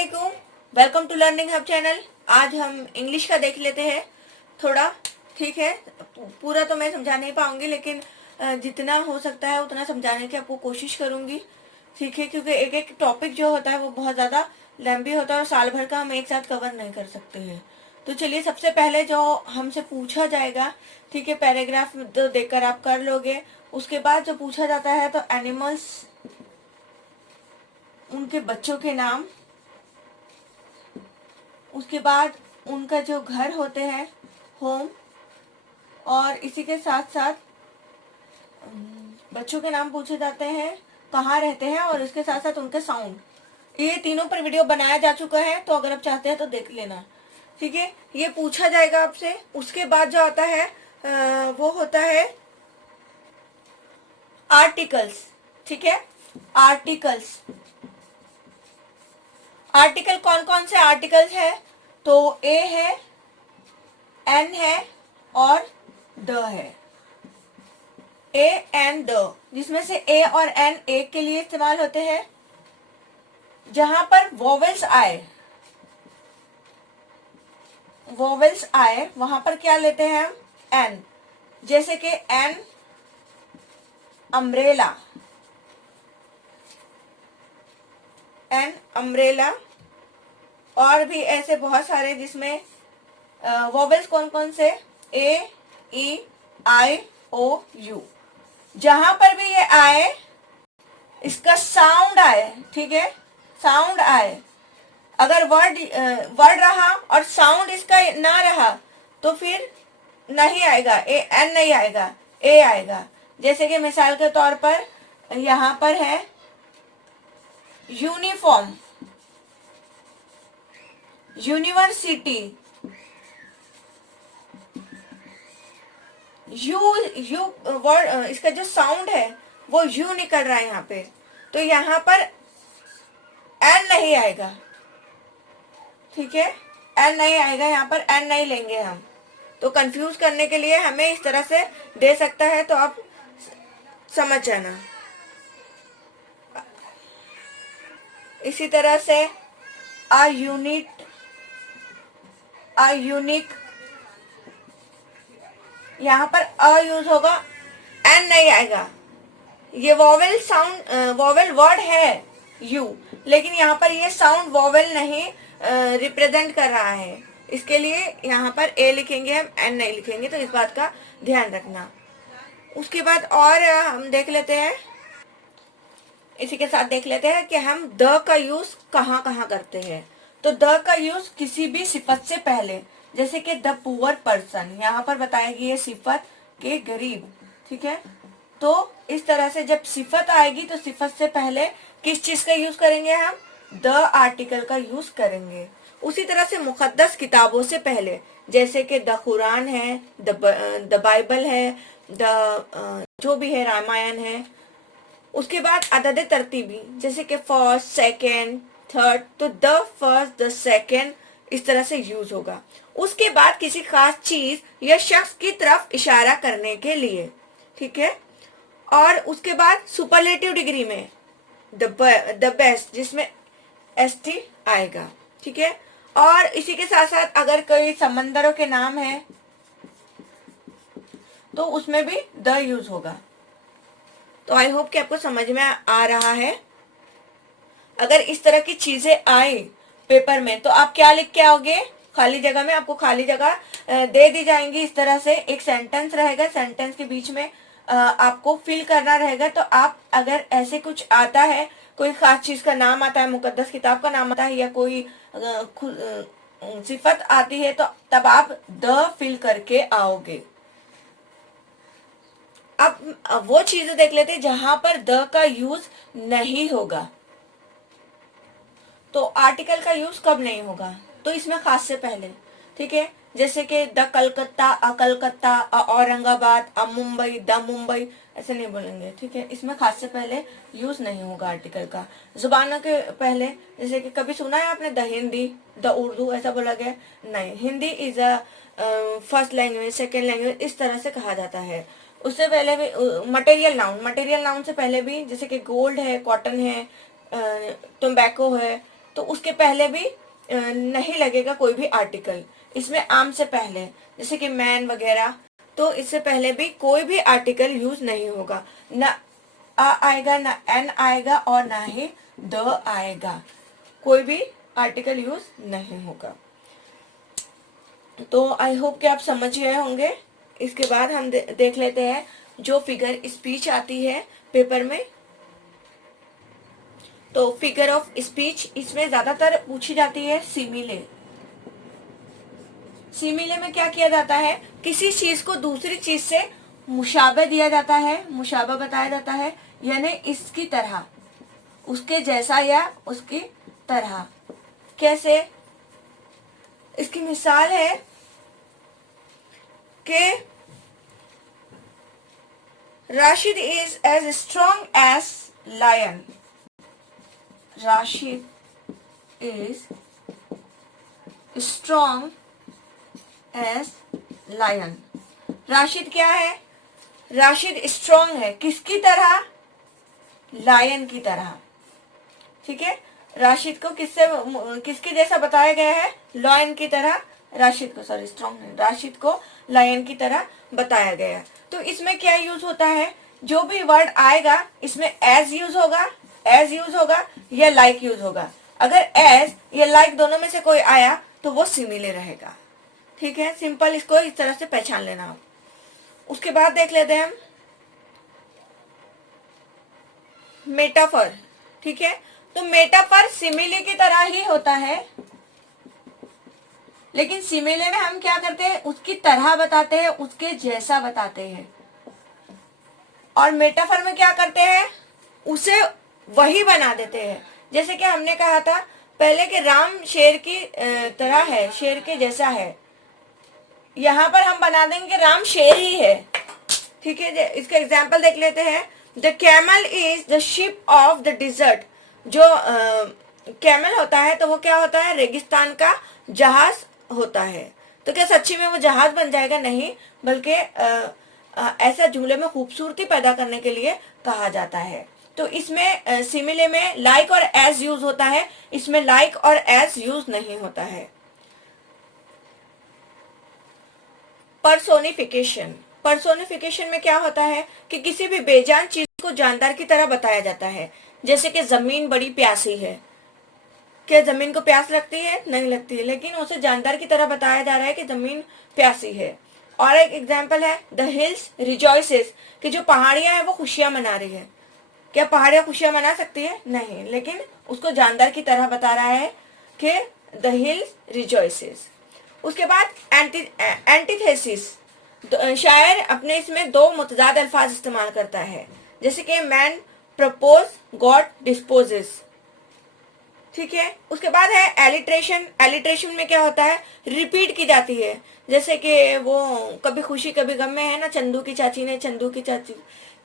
वालेकुम, welcome to learning hub channel. आज हम इंग्लिश का देख लेते हैं थोड़ा। ठीक है, पूरा तो मैं समझा नहीं पाऊंगी, लेकिन जितना हो सकता है उतना समझाने की आपको कोशिश करूंगी। ठीक है, क्योंकि एक एक टॉपिक जो होता है वो बहुत ज़्यादा लंबी होता है और साल भर का हम एक साथ कवर नहीं कर सकते हैं। तो चलिए, सबसे पहले जो हमसे पूछा जाएगा, ठीक है, पैराग्राफ तो देखकर आप कर लोगे। उसके बाद जो पूछा जाता है तो एनिमल्स, उनके बच्चों के नाम, उसके बाद उनका जो घर होते हैं, होम, और इसी के साथ साथ बच्चों के नाम पूछे जाते हैं, कहाँ रहते हैं, और इसके साथ साथ उनके साउंड। ये तीनों पर वीडियो बनाया जा चुका है, तो अगर आप चाहते हैं तो देख लेना। ठीक है, ये पूछा जाएगा आपसे। उसके बाद जो आता है वो होता है आर्टिकल्स। ठीक है, आर्टिकल्स। आर्टिकल कौन कौन से आर्टिकल्स है? तो ए है, एन है और द है। ए एंड द, जिसमें से ए और एन एक के लिए इस्तेमाल होते हैं। जहां पर वोवेल्स आए वहां पर क्या लेते हैं हम? एन। जैसे कि एन अम्ब्रेला, एन अम्ब्रेला, और भी ऐसे बहुत सारे जिसमें वोवेल्स कौन कौन से? ए, ई, आई, ओ, यू। जहां पर भी ये आए, इसका साउंड आए, ठीक है, साउंड आए। अगर वर्ड रहा और साउंड इसका ना रहा तो फिर नहीं आएगा, ए एन नहीं आएगा, ए आएगा। जैसे कि मिसाल के तौर पर यहां पर है uniform, university, you you word, इसका जो साउंड है वो यू निकल रहा है यहाँ पे, तो यहाँ पर एन नहीं आएगा। ठीक है, एन नहीं आएगा, यहाँ पर एन नहीं लेंगे हम। तो कंफ्यूज करने के लिए हमें इस तरह से दे सकता है, तो आप समझ जाना। इसी तरह से अ यूनिक, यहाँ पर अ यूज होगा, एन नहीं आएगा। ये वॉवेल साउंड, वॉवेल वर्ड है यू, लेकिन यहाँ पर ये साउंड वॉवेल नहीं रिप्रेजेंट कर रहा है, इसके लिए यहाँ पर ए लिखेंगे हम, एन नहीं लिखेंगे। तो इस बात का ध्यान रखना। उसके बाद और हम देख लेते हैं, इसी के साथ देख लेते हैं कि हम द का यूज कहाँ कहाँ करते हैं। तो द का यूज किसी भी सिफत से पहले, जैसे कि द पुअर पर्सन, यहाँ पर बताएगी ये सिफत के गरीब। ठीक है, तो इस तरह से जब सिफत आएगी तो सिफत से पहले किस चीज का यूज करेंगे हम? द आर्टिकल का यूज करेंगे। उसी तरह से मुकद्दस किताबों से पहले, जैसे कि द कुरान है, द बाइबल है, द जो भी है, रामायण है। उसके बाद अदद तरतीबी, जैसे कि फर्स्ट, सेकेंड, थर्ड, तो द फर्स्ट, द सेकेंड, इस तरह से यूज होगा। उसके बाद किसी खास चीज या शख्स की तरफ इशारा करने के लिए। ठीक है, और उसके बाद सुपरलेटिव डिग्री में द बेस्ट, जिसमें एस टी आएगा। ठीक है, और इसी के साथ साथ अगर कोई समंदरों के नाम है तो उसमें भी द यूज होगा। तो आई होप कि आपको समझ में आ रहा है। अगर इस तरह की चीजें आए पेपर में तो आप क्या लिख के आओगे? खाली जगह में आपको खाली जगह दे दी जाएंगी। इस तरह से एक सेंटेंस रहेगा, सेंटेंस के बीच में आपको फिल करना रहेगा। तो आप अगर ऐसे कुछ आता है, कोई खास चीज का नाम आता है, मुकद्दस किताब का नाम आता है, या कोई सिफत आती है, तो तब आप द फिल करके आओगे। अब वो चीजें देख लेते हैं जहां पर द का यूज नहीं होगा। तो आर्टिकल का यूज कब नहीं होगा? तो इसमें खास से पहले। ठीक है, जैसे कि the Calcutta, a Calcutta, a Aurangabad, a Mumbai, the Mumbai, ऐसे नहीं बोलेंगे। ठीक है, इसमें खास से पहले यूज नहीं होगा आर्टिकल का। जुबानों के पहले, जैसे कि कभी सुना है आपने द हिंदी, द उर्दू, ऐसा बोला गया? नहीं, Hindi is a first language, second language, इस तरह से कहा जाता है। उससे पहले भी मटेरियल नाउन से पहले भी, जैसे कि गोल्ड है, कॉटन है, टोबैको है, तो उसके पहले भी नहीं लगेगा कोई भी आर्टिकल। इसमें आम से पहले, जैसे कि मैन वगैरह, तो इससे पहले भी कोई भी आर्टिकल यूज नहीं होगा। ना आ आएगा, ना एन आएगा, और ना ही द आएगा। कोई भी आर्टिकल यूज नहीं होगा। तो आई होप कि आप समझ गए होंगे। इसके बाद हम देख लेते हैं जो फिगर स्पीच आती है पेपर में। तो फिगर ऑफ स्पीच इसमें ज्यादातर पूछी जाती है सिमिले। सिमिले में क्या किया जाता है, किसी चीज को दूसरी चीज से मुशाबे दिया जाता है, मुशाबा बताया जाता है, यानी इसकी तरह, उसके जैसा या उसकी तरह। कैसे? इसकी मिसाल है कि Rashid is as strong as lion. Rashid is strong as lion. Rashid क्या है? राशिद स्ट्रॉन्ग है, किसकी तरह? लायन की तरह। ठीक है, राशिद को किसके जैसा बताया गया है? लायन की तरह। राशिद को, सॉरी स्ट्रॉन्ग है, राशिद को लायन की तरह बताया गया है। तो इसमें क्या यूज होता है, जो भी वर्ड आएगा इसमें एज यूज होगा, एज यूज होगा या लाइक यूज होगा। अगर एज या लाइक दोनों में से कोई आया तो वो सिमिलर रहेगा। ठीक है, सिंपल, इसको इस तरह से पहचान लेना आप। उसके बाद देख लेते हैं हम मेटाफर। ठीक है, तो मेटाफर सिमिले की तरह ही होता है, लेकिन सिमिले में हम क्या करते हैं, उसकी तरह बताते हैं, उसके जैसा बताते हैं। और मेटाफर में क्या करते हैं, उसे वही बना देते हैं। जैसे कि हमने कहा था पहले कि राम शेर की तरह है, शेर के जैसा है। यहां पर हम बना देंगे कि राम शेर ही है। ठीक है, इसका एग्जाम्पल देख लेते हैं। The camel is the ship of the dessert. जो कैमल होता है तो वो क्या होता है, रेगिस्तान का जहाज होता है। तो क्या सच्ची में वो जहाज बन जाएगा? नहीं, बल्कि ऐसा जुमले में खूबसूरती पैदा करने के लिए कहा जाता है। तो इसमें सिमिले में लाइक और एज यूज होता है, इसमें लाइक और एज यूज नहीं होता है। पर्सोनिफिकेशन। पर्सोनिफिकेशन में क्या होता है कि किसी भी बेजान चीज को जानदार की तरह बताया जाता है। जैसे कि जमीन बड़ी प्यासी है। क्या जमीन को प्यास लगती है? नहीं लगती है, लेकिन उसे जानदार की तरह बताया जा रहा है कि जमीन प्यासी है। और एक एग्जाम्पल है द हिल्स रिजॉइसेस, कि जो पहाड़ियां हैं वो खुशियां मना रही है। क्या पहाड़ियां खुशियां मना सकती है? नहीं, लेकिन उसको जानदार की तरह बता रहा है कि द हिल्स रिजॉइसेस। उसके बाद एंटीथेसिस। शायर अपने इसमें दो मुतजाद अल्फाज इस्तेमाल करता है, जैसे कि मैन प्रपोज, गॉड डिस्पोजेस। ठीक है, उसके बाद है एलिट्रेशन। एलिट्रेशन में क्या होता है, रिपीट की जाती है। जैसे कि वो कभी खुशी कभी गम में है ना, चंदू की चाची ने चंदू की चाची,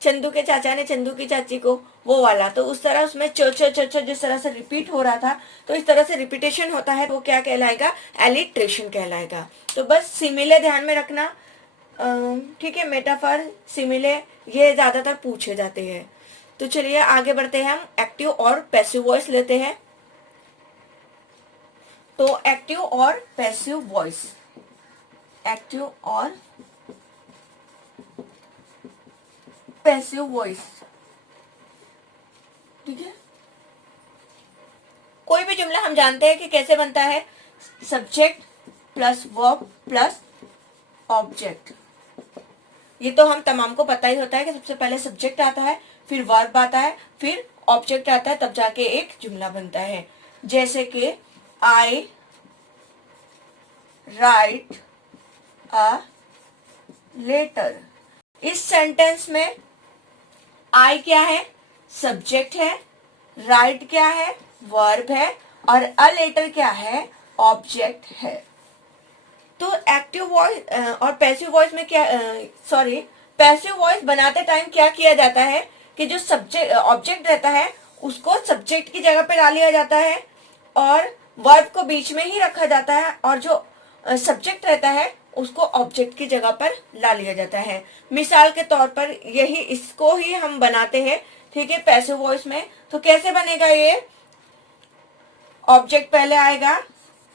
चंदू के चाचा ने चंदू की चाची को, वो वाला। तो उस तरह उसमें चो चो चो चो जिस तरह से रिपीट हो रहा था, तो इस तरह से रिपीटेशन होता है, वो क्या कहलाएगा, एलिट्रेशन कहलाएगा। तो बस सिमिले ध्यान में रखना। ठीक है, मेटाफर, सिमिले, ये ज्यादातर पूछे जाते हैं। तो चलिए आगे बढ़ते हैं, हम एक्टिव और पैसिव वॉइस लेते हैं। तो एक्टिव और पैसिव वॉइस, एक्टिव और पैसिव वॉइस। ठीक है, कोई भी जुमला हम जानते हैं कि कैसे बनता है, subject plus verb plus object. ये तो हम तमाम को पता ही होता है कि सबसे पहले सब्जेक्ट आता है, फिर वर्ब आता है, फिर ऑब्जेक्ट आता है, तब जाके एक जुमला बनता है। जैसे कि आई राइट अ लेटर। इस सेंटेंस में आई क्या है, सब्जेक्ट है, राइट क्या है, वर्ब है, और अ लेटर क्या है, ऑब्जेक्ट है। तो एक्टिव वॉइस और पैसिव वॉइस में क्या, सॉरी, पैसिव वॉइस बनाते टाइम क्या किया जाता है कि जो सब्जेक्ट ऑब्जेक्ट रहता है उसको सब्जेक्ट की जगह पे डाल लिया जाता है, और वर्ब को बीच में ही रखा जाता है, और जो सब्जेक्ट रहता है उसको ऑब्जेक्ट की जगह पर ला लिया जाता है। मिसाल के तौर पर यही, इसको ही हम बनाते हैं। ठीक है, पैसिव वॉइस में तो कैसे बनेगा ये, ऑब्जेक्ट पहले आएगा,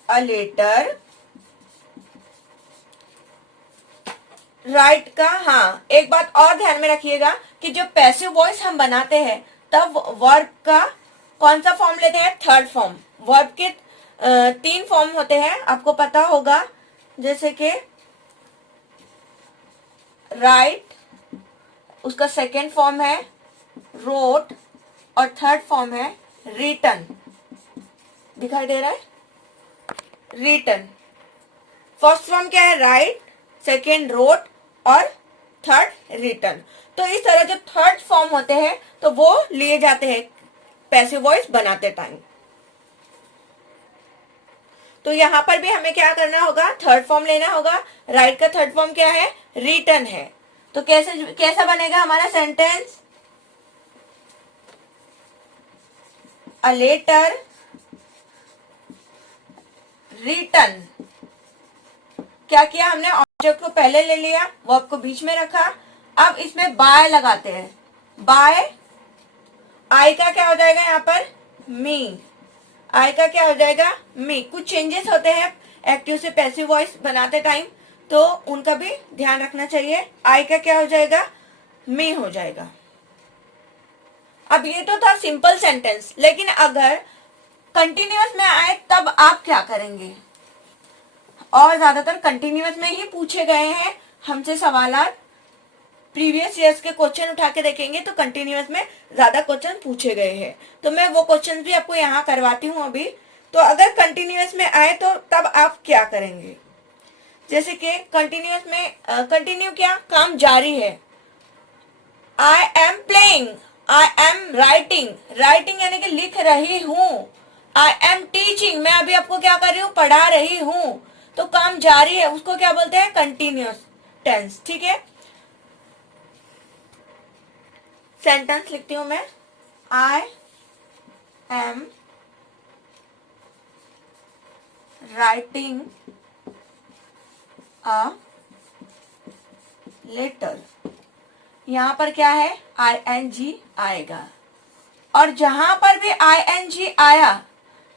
अ लेटर, राइट का। हाँ, एक बात और ध्यान में रखिएगा कि जो पैसिव वॉइस हम बनाते हैं तब वर्ब का कौन सा फॉर्म लेते हैं, थर्ड फॉर्म। वर्ब के 3 फॉर्म होते हैं, आपको पता होगा, जैसे कि राइट, उसका सेकेंड फॉर्म है रोट, और थर्ड फॉर्म है रिटन। दिखाई दे रहा है, रिटन। फर्स्ट फॉर्म क्या है, राइट, सेकेंड रोट, और थर्ड रिटन। तो इस तरह जो थर्ड फॉर्म होते हैं तो वो लिए जाते हैं पैसिव वॉइस बनाते टाइम। तो यहां पर भी हमें क्या करना होगा, थर्ड फॉर्म लेना होगा। राइट का थर्ड फॉर्म क्या है, रिटन है। तो कैसा बनेगा हमारा सेंटेंस, अ लेटर रिटन। क्या किया हमने, ऑब्जेक्ट को पहले ले लिया, वर्ब को बीच में रखा, अब इसमें बाय लगाते हैं। बाय, आई का क्या हो जाएगा यहाँ पर, मी। आई का क्या हो जाएगा, मी। कुछ चेंजेस होते हैं एक्टिव से पैसिव वॉइस बनाते टाइम, तो उनका भी ध्यान रखना चाहिए। आई का क्या हो जाएगा, मी हो जाएगा। अब ये तो था सिंपल सेंटेंस, लेकिन अगर कंटिन्यूअस में आए तब आप क्या करेंगे। और ज्यादातर कंटिन्यूअस में ही पूछे गए हैं हमसे सवालात। प्रीवियस ईयर्स के क्वेश्चन उठा के देखेंगे तो कंटिन्यूअस में ज्यादा क्वेश्चन पूछे गए हैं, तो मैं वो क्वेश्चन भी आपको यहाँ करवाती हूँ अभी। तो अगर कंटिन्यूअस में आए तो तब आप क्या करेंगे, जैसे कि कंटिन्यूअस में कंटिन्यू क्या, काम जारी है। I am playing, I am writing, writing यानी कि लिख रही हूं। आई एम टीचिंग, मैं अभी आपको क्या कर रही हूं, पढ़ा रही हूं। तो काम जारी है, उसको क्या बोलते हैं, कंटिन्यूअस टेंस। ठीक है, सेंटेंस लिखती हूं मैं, I am writing a letter. यहां पर क्या है, ING आएगा, और जहां पर भी ING आया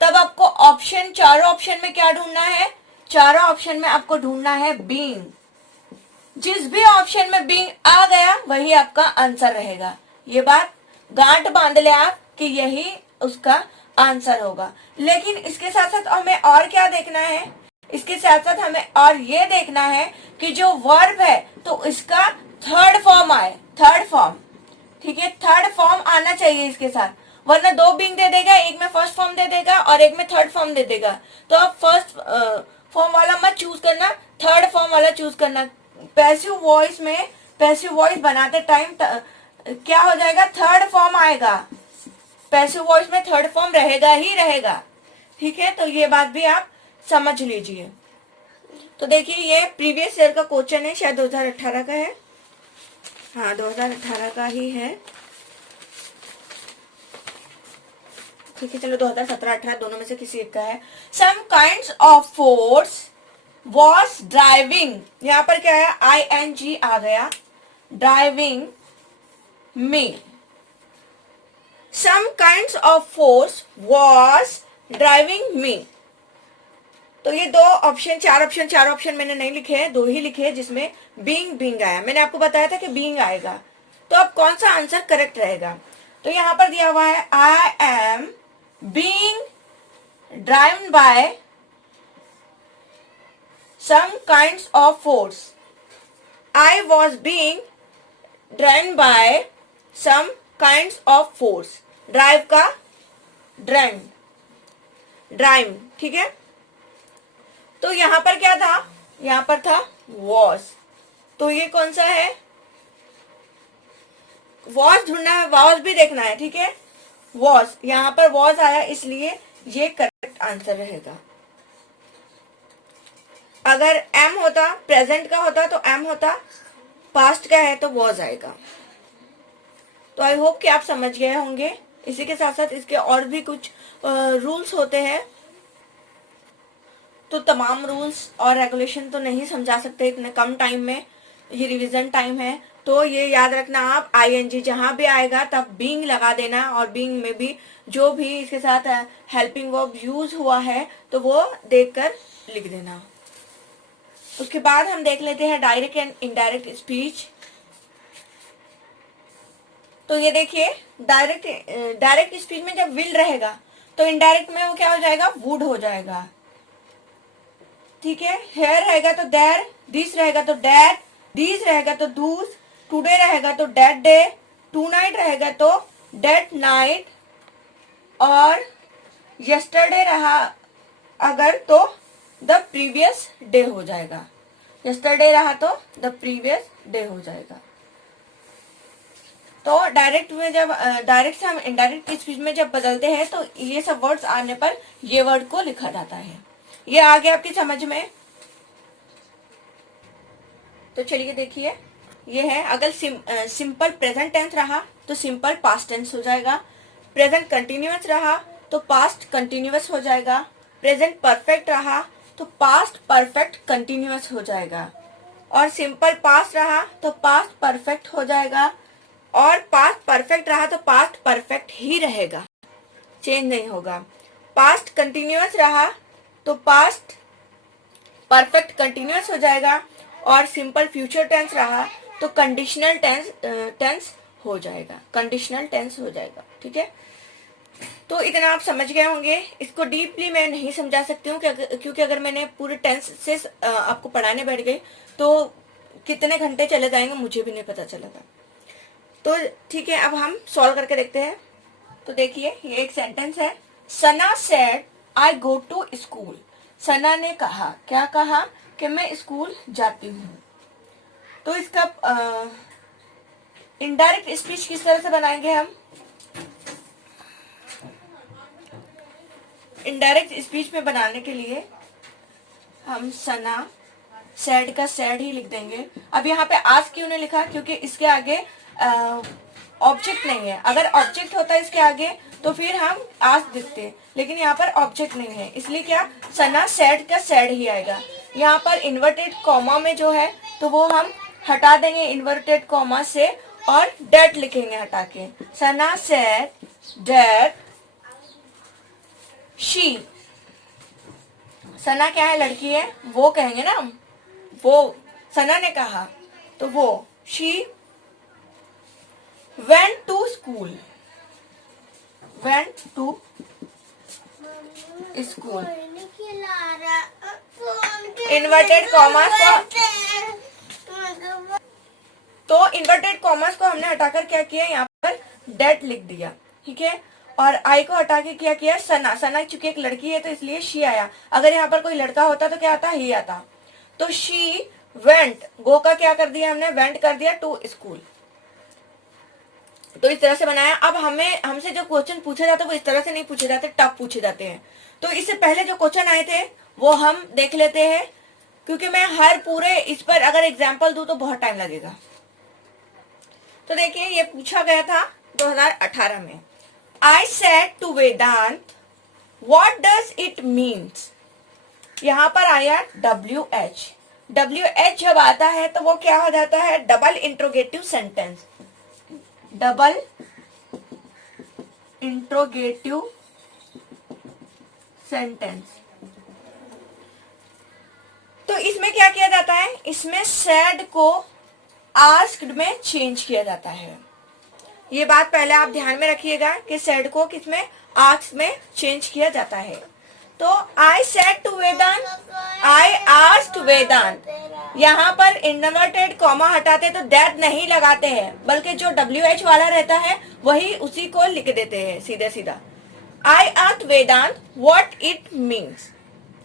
तब आपको ऑप्शन, चारों ऑप्शन में क्या ढूंढना है, चारों ऑप्शन में आपको ढूंढना है बीइंग। जिस भी ऑप्शन में बीइंग आ गया वही आपका आंसर रहेगा। ये बात गांठ बांध ले आप कि यही उसका आंसर होगा। लेकिन इसके साथ साथ हमें और क्या देखना है, इसके साथ साथ हमें और ये देखना है कि जो वर्ब है तो इसका थर्ड फॉर्म आए, थर्ड फॉर्म। ठीक है, थर्ड फॉर्म आना चाहिए इसके साथ, वरना 2 बीइंग दे देगा, एक में फर्स्ट फॉर्म दे देगा और एक में थर्ड फॉर्म दे देगा। तो आप फर्स्ट फॉर्म वाला मत चूज करना, थर्ड फॉर्म वाला चूज करना। पैसिव वॉइस में, पैसिव वॉइस बनाते टाइम क्या हो जाएगा, थर्ड फॉर्म आएगा। पैसिव वॉइस में थर्ड फॉर्म रहेगा ही रहेगा। ठीक है, तो ये बात भी आप समझ लीजिए। तो देखिए ये प्रीवियस ईयर का क्वेश्चन है, शायद 2018 का है। हाँ, 2018 का ही है। ठीक है, चलो 2017-18 दोनों में से किसी एक का है। Some kinds of force was driving, यहाँ पर क्या है, ING आ गया, driving me. Some kinds of force was driving me. तो ये 2 ऑप्शन, 4 ऑप्शन मैंने नहीं लिखे हैं, 2 ही लिखे हैं जिसमें बीइंग आया। मैंने आपको बताया था कि बीइंग आएगा, तो अब कौन सा आंसर करेक्ट रहेगा। तो यहां पर दिया हुआ है, I am being drived by some kinds of force, I was being drived by some kinds of force. Drive का ड्राइव, ड्राइव। ठीक है, तो यहां पर क्या था, यहां पर था वॉज, तो ये कौन सा है, वॉज ढूंढना है, वॉज भी देखना है। ठीक है, वॉज, यहां पर वॉज आया इसलिए ये करेक्ट आंसर रहेगा। अगर एम होता, प्रेजेंट का होता तो एम होता, पास्ट का है तो वॉज आएगा। तो आई होप कि आप समझ गए होंगे। इसी के साथ साथ इसके और भी कुछ रूल्स होते हैं, तो तमाम रूल्स और रेगुलेशन तो नहीं समझा सकते इतने कम टाइम में, ये रिवीजन टाइम है। तो ये याद रखना आप, आईएनजी जहां भी आएगा तब बीइंग लगा देना, और बीइंग में भी जो भी इसके साथ हेल्पिंग वर्ब यूज हुआ है तो वो देखकर लिख देना। उसके बाद हम देख लेते हैं डायरेक्ट एंड इनडायरेक्ट स्पीच। तो ये देखिए, डायरेक्ट स्पीच में जब विल रहेगा तो इनडायरेक्ट में वो क्या हो जाएगा, वुड हो जाएगा। ठीक है, हेयर रहेगा तो देयर, दिस रहेगा तो डैट, दीज रहेगा तो दूज, टुडे रहेगा तो डेट डे, टू नाइट रहेगा तो डेट नाइट, और यस्टरडे रहा अगर तो द प्रीवियस डे हो जाएगा। यस्टरडे रहा तो द प्रीवियस डे हो जाएगा। तो डायरेक्ट में जब डायरेक्ट से हम इनडायरेक्ट स्पीच में जब बदलते हैं तो ये सब वर्ड्स आने पर ये वर्ड को लिखा जाता है। ये आ गया आपकी समझ में? तो चलिए देखिए, ये है, अगर सिंपल प्रेजेंट टेंस रहा तो सिंपल पास्ट टेंस हो जाएगा, प्रेजेंट कंटिन्यूअस रहा तो पास्ट कंटिन्यूअस हो जाएगा, प्रेजेंट परफेक्ट रहा तो पास्ट परफेक्ट कंटिन्यूअस हो जाएगा, और सिंपल पास्ट रहा तो पास्ट परफेक्ट हो जाएगा, और पास्ट परफेक्ट रहा तो पास्ट परफेक्ट ही रहेगा, चेंज नहीं होगा। पास्ट कंटिन्यूअस रहा तो पास्ट परफेक्ट कंटिन्यूअस हो जाएगा, और सिंपल फ्यूचर टेंस रहा तो कंडीशनल टेंस हो जाएगा, कंडीशनल टेंस हो जाएगा। ठीक है, तो इतना आप समझ गए होंगे। इसको डीपली मैं नहीं समझा सकती हूँ क्योंकि अगर मैंने पूरे टेंस से आपको पढ़ाने बैठ गई तो कितने घंटे चले जाएंगे मुझे भी नहीं पता चलेगा। तो ठीक है, अब हम सॉल्व करके देखते हैं। तो देखिए, ये एक सेंटेंस है, Sana said I go to school. Sana ने कहा, क्या कहा, कि मैं स्कूल जाती हूँ। तो इसका इनडायरेक्ट स्पीच किस तरह से बनाएंगे हम? इनडायरेक्ट स्पीच में बनाने के लिए हम सना सैड का सैड ही लिख देंगे। अब यहाँ पे आज क्यों ने लिखा, क्योंकि इसके आगे ऑब्जेक्ट नहीं है। अगर ऑब्जेक्ट होता है इसके आगे तो फिर हम आज लिखते, लेकिन यहाँ पर ऑब्जेक्ट नहीं है, इसलिए क्या, सना सैड का सैड ही आएगा। यहाँ पर इन्वर्टेड कॉमा में जो है तो वो हम हटा देंगे इन्वर्टेड कॉमा से, और डेट लिखेंगे हटा के। सना सैड डेट शी, सना क्या है, लड़की है, वो कहेंगे ना हम, वो सना ने कहा तो वो, she went to school, went to school। Inverted commas को, तो इन्वर्टेड कॉमर्स को हमने हटाकर क्या किया, यहाँ पर डेट लिख दिया। ठीक है, और आई को हटा के क्या किया, सना, सना चूंकि एक लड़की है तो इसलिए शी आया। अगर यहाँ पर कोई लड़का होता तो क्या आता, ही आता। तो शी वेंट, गो का क्या कर दिया हमने, वेंट कर दिया टू स्कूल। तो इस तरह से बनाया। अब हमसे जो क्वेश्चन पूछे जाते वो इस तरह से नहीं पूछे जाते, टफ पूछे जाते हैं। तो इससे पहले जो क्वेश्चन आए थे वो हम देख लेते हैं, क्योंकि मैं हर पूरे इस पर अगर एग्जाम्पल दूं तो बहुत टाइम लगेगा। तो देखिए, ये पूछा गया था 2018 में। I said to Vedant what does it means. यहाँ पर आया WH। WH जब आता है तो वो क्या हो जाता है, double interrogative sentence, double interrogative sentence. तो इसमें क्या किया जाता है, इसमें सैड को आस्क्ड में चेंज किया जाता है। ये बात पहले आप ध्यान में रखिएगा कि सैड को किसमें, आस्क्ड में चेंज किया जाता है। तो I said to Vedant, I asked Vedant, यहाँ पर इन्वर्टेड कॉमा हटाते तो दैट नहीं लगाते हैं, बल्कि जो WH वाला रहता है वही उसी को लिख देते हैं सीधे सीधा। I asked Vedant what it means,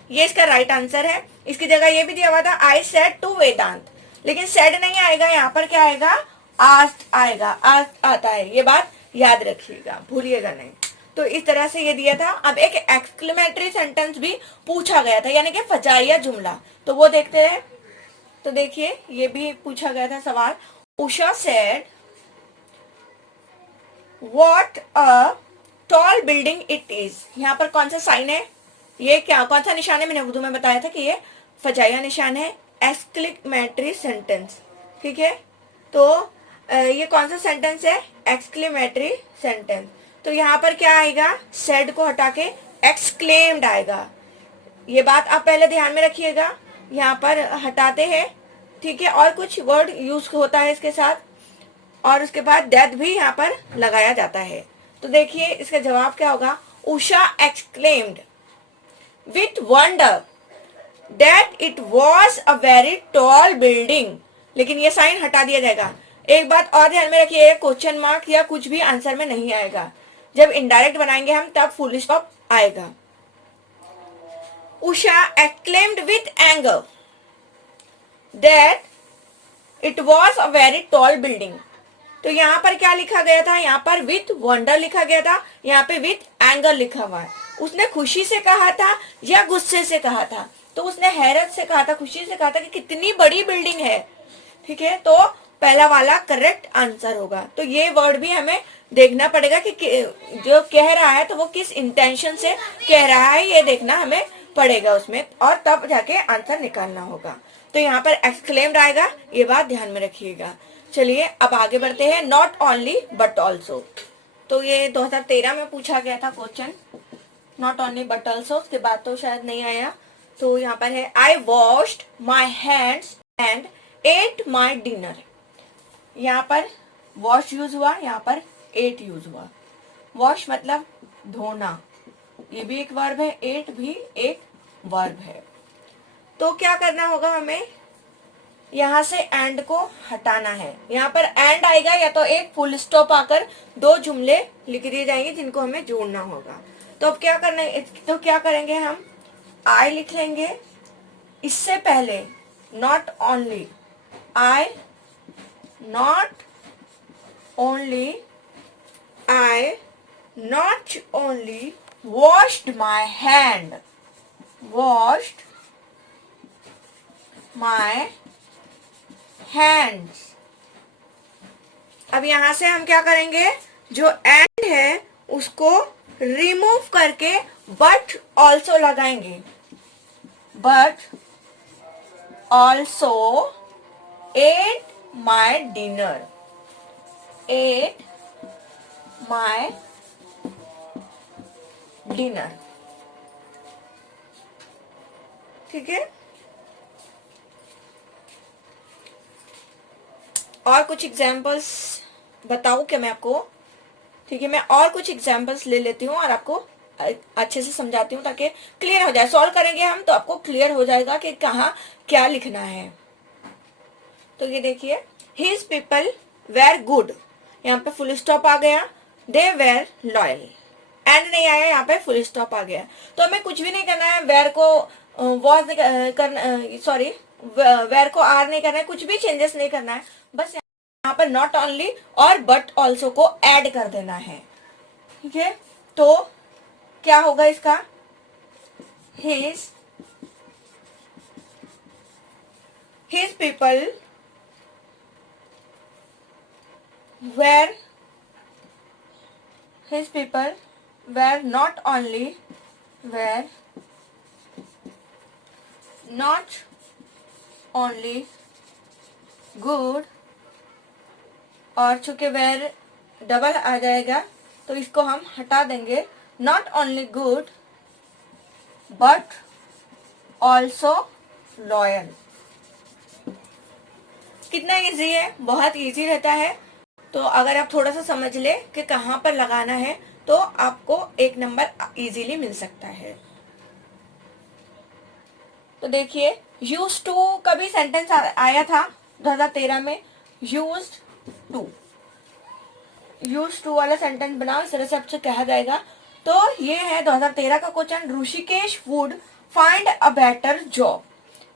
ये इसका राइट आंसर है। इसकी जगह ये भी दिया हुआ था आई सेड टू वेदांत, लेकिन सेड नहीं आएगा, यहाँ पर क्या आएगा, आस्क्ड आएगा, आस्क्ड आता है। ये बात याद रखिएगा, भूलिएगा नहीं। तो इस तरह से ये दिया था। अब एक एक्सक्लेमेटरी सेंटेंस भी पूछा गया था, यानी कि फजाइया जुमला, तो वो देखते हैं। तो देखिए, ये भी पूछा गया था सवाल। Usha said what a tall building it is. यहाँ पर कौन सा साइन है, ये क्या, कौन सा निशान है, मैंने उर्दू में बताया था कि ये फजाइया निशान है, एक्सक्लेमेटरी सेंटेंस। ठीक है, तो ये कौन सा सेंटेंस है? Exclamatory sentence. तो यहाँ पर क्या आएगा? सेड को हटा के एक्सक्लेम्ड आएगा। ये बात आप पहले ध्यान में रखिएगा, यहाँ पर हटाते हैं, ठीक है, और कुछ वर्ड यूज होता है इसके साथ, और उसके बाद दैट भी यहाँ पर लगाया जाता है। तो देखिए इसका जवाब क्या होगा? Usha exclaimed with wonder that it was a very tall building. लेकिन ये साइन हटा दिया जाएगा। एक बात और ध्यान में रखिए, क्वेश्चन मार्क या कुछ भी आंसर में नहीं आएगा। जब इनडायरेक्ट बनाएंगे हम तब फुल स्टॉप आएगा। Usha exclaimed with anger that it was a very tall building. तो यहाँ पर क्या लिखा गया था? यहाँ पर विथ वंडर लिखा गया था, यहाँ पे विथ एंगर लिखा हुआ है। उसने खुशी से कहा था या गुस्से से कहा था? तो उसने हैरत से कहा था, खुशी से कहा था कि कितनी बड़ी बिल्डिंग है, ठीक है। तो पहला वाला करेक्ट आंसर होगा। तो ये वर्ड भी हमें देखना पड़ेगा कि जो कह रहा है तो वो किस इंटेंशन से कह रहा है, ये देखना हमें पड़ेगा उसमें, और तब जाके आंसर निकालना होगा। तो यहाँ पर एक्सक्लेम्ड आएगा, ये बात ध्यान में रखिएगा। चलिए अब आगे बढ़ते हैं। नॉट ओनली बट ऑल्सो, तो ये 2013 में पूछा गया था question, not only but also. उसके बाद तो शायद नहीं आया। तो यहाँ पर है I washed my hands and ate my dinner. यहाँ पर वॉश यूज हुआ, यहाँ पर एट यूज हुआ। वॉश मतलब धोना, ये भी एक वर्ब है, एट भी एक वर्ब है। तो क्या करना होगा हमें? यहाँ से एंड को हटाना है। यहाँ पर एंड आएगा या तो एक फुल स्टॉप आकर दो जुमले लिख दिए जाएंगे जिनको हमें जोड़ना होगा। तो अब क्या करना है? तो क्या करेंगे हम? आई लिख लेंगे, इससे पहले not only, I not only, I not only washed my hand, washed my hands. अब यहां से हम क्या करेंगे? जो एंड है उसको रिमूव करके बट ऑल्सो लगाएंगे। But also eight my dinner, eight my dinner, ठीक है। और कुछ एग्जाम्पल्स बताऊं क्या मैं आपको? ठीक है, मैं और कुछ एग्जाम्पल्स ले लेती हूँ और आपको अच्छे से समझाती हूँ ताकि क्लियर हो जाए। सॉल्व करेंगे हम तो आपको क्लियर हो जाएगा कि कहाँ क्या लिखना है। तो ये देखिए, हिज पीपल वेर गुड, यहाँ पे फुल स्टॉप आ गया। दे वेर लॉयल, एंड नहीं आया, यहाँ पे फुल स्टॉप आ गया। तो हमें कुछ भी नहीं करना है, वेर को वॉज करना, सॉरी वेर को आर नहीं करना है, कुछ भी चेंजेस नहीं करना है। बस यहाँ पर नॉट ओनली और बट ऑल्सो को ऐड कर देना है, ठीक है। तो क्या होगा इसका? His people were, his people were not only good, और चूंकि वेर डबल आ जाएगा तो इसको हम हटा देंगे। Not only good but also loyal. कितना इजी है, बहुत इजी रहता है। तो अगर आप थोड़ा सा समझ ले कि कहाँ पर लगाना है तो आपको एक नंबर इजीली मिल सकता है। तो देखिए, यूज टू का भी सेंटेंस आया था 2013 में। यूज टू वाला सेंटेंस बनाओ, इस तरह से आपसे कहा जाएगा। तो ये है 2013 का question. Rishikesh would find a better job,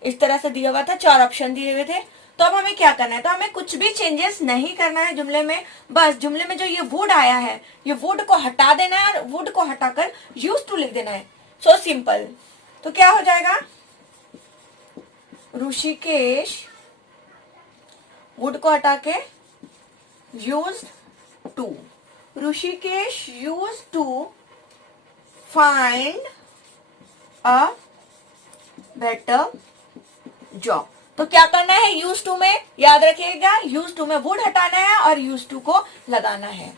इस तरह से दिया हुआ था, 4 ऑप्शन दिए हुए थे। तो अब हमें क्या करना है? तो हमें कुछ भी चेंजेस नहीं करना है जुमले में। बस जुमले में जो ये वुड आया है, ये वुड को हटा देना है और वुड को हटाकर यूज टू लिख देना है। So simple. तो क्या हो जाएगा? ऋषिकेश वुड को हटा के use to, Rishikesh use to find a better job. तो क्या करना है यूज टू में, याद रखिएगा यूज टू में वुड हटाना है और यूज टू को लगाना है।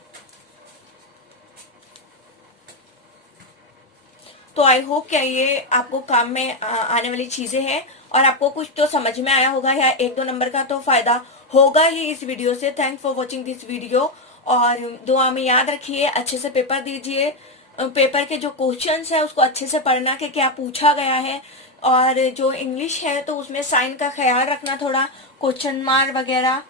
तो आई होप क्या ये आपको काम में आने वाली चीजें हैं और आपको कुछ तो समझ में आया होगा या 1-2 नंबर का तो फायदा होगा ही इस वीडियो से। Thanks for watching this video और दुआ में याद रखिए, अच्छे से पेपर दीजिए, पेपर के जो क्वेश्चंस है उसको अच्छे से पढ़ना कि क्या पूछा गया है, और जो इंग्लिश है तो उसमें साइन का ख्याल रखना, थोड़ा क्वेश्चन मार्क वगैरह,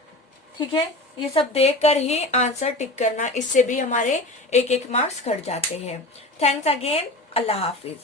ठीक है, ये सब देख कर ही आंसर टिक करना, इससे भी हमारे 1-1 मार्क्स घट जाते हैं। थैंक्स अगेन, अल्लाह हाफिज।